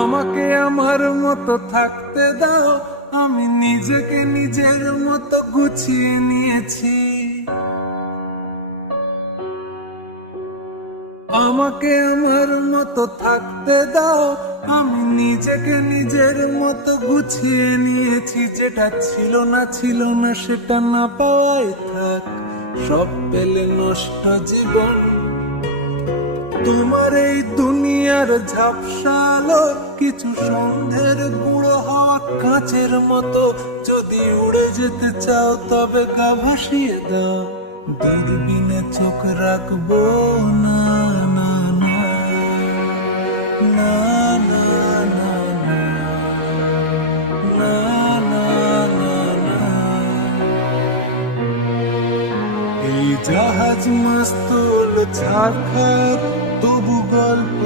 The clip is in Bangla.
আমাকে আমার মতো থাকতে দাও, আমি নিজেকে নিজের মতো গুছিয়ে নিয়েছি। আমাকে আমার মতো থাকতে দাও, আমি নিজেকে নিজের মতো গুছিয়ে নিয়েছি। যেটা ছিল না সেটা না পাওয়াই থাক, সব পেলে নষ্ট জীবন। তোমার এই দুনিয়ার ঝাপসা আলো কিছু সন্ধ্যের গুঁড়ো হওয়া কাঁচের মতো। যদি উড়ে যেতে চাও তবে গা ভাসিয়ে দাও, দূরবীনে চোখ রাখবো না। না না না না না না না না না। এই জাহাজ মাস্তুল ছাড়খার, তবু গল্প